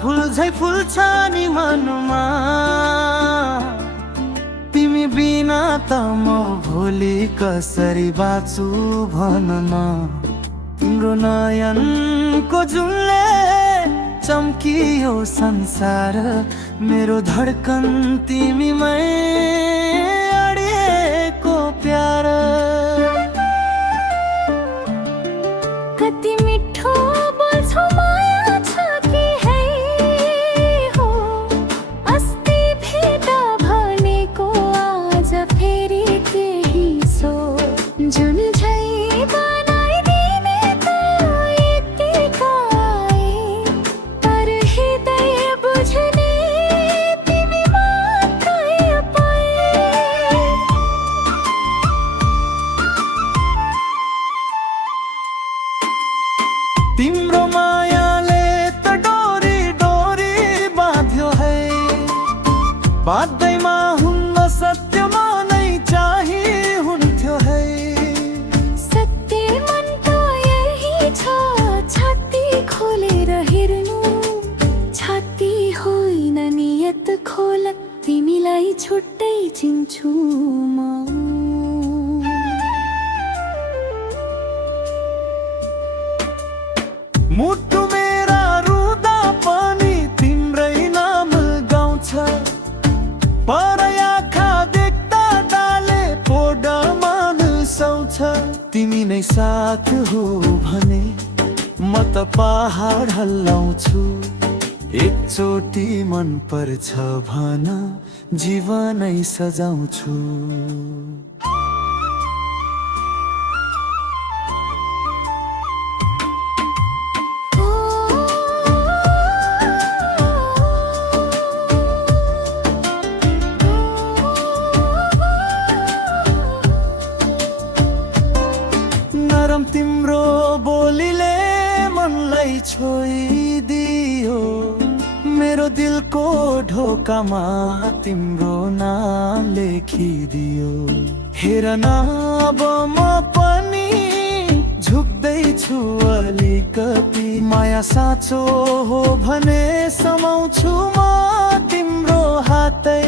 फुल झै फुल्छ नि मनमा। तिमी बिना त म भोलि कसरी बाँचु भन न। तिम्रो नयनको जुनले चम्कियो संसार, मेरो धड्कन तिमीमै अडिएको प्यार। कति मिठो बोल्छौ माया छ कि है हो, अस्ति भेट भनेको आज फेरि केही सो। जुन झै बनाइदिने त यत्तिका आए, तर हृदय बुझ्ने तिमी मात्रै पाए। तिम्रो मायाले त डोरी डोरी बाँध्यो है, बाँध्दैमा हुन्न सत्यमा नै चाहिँ हुन्थ्यो है। सत्य मन त यही छ, छाती खोलेर हेर्नु। छाती होइन नियत खोल, तिमीलाई छुट्टै चिन्छु म। मुटु मेरा रुँदा पनि तिम्रै नाम गाउँछ, पर आँखा देख्दा डाले पोड मानिसौछ। तिमी नै साथ हो भने म त पहाड हल्लाउँछु। एकचोटि मन पर्छ भन, जीवनै सजाउँछु। नरम तिम्रो बोलीले मनलाई छोइदियो, मेरो दिलको ढोकामा तिम्रो नाम लेखिदियो। हेर न अब म पनि झुक्दैछु अलिकति, माया साँचो हो भने समाउँछु म तिम्रो हातै।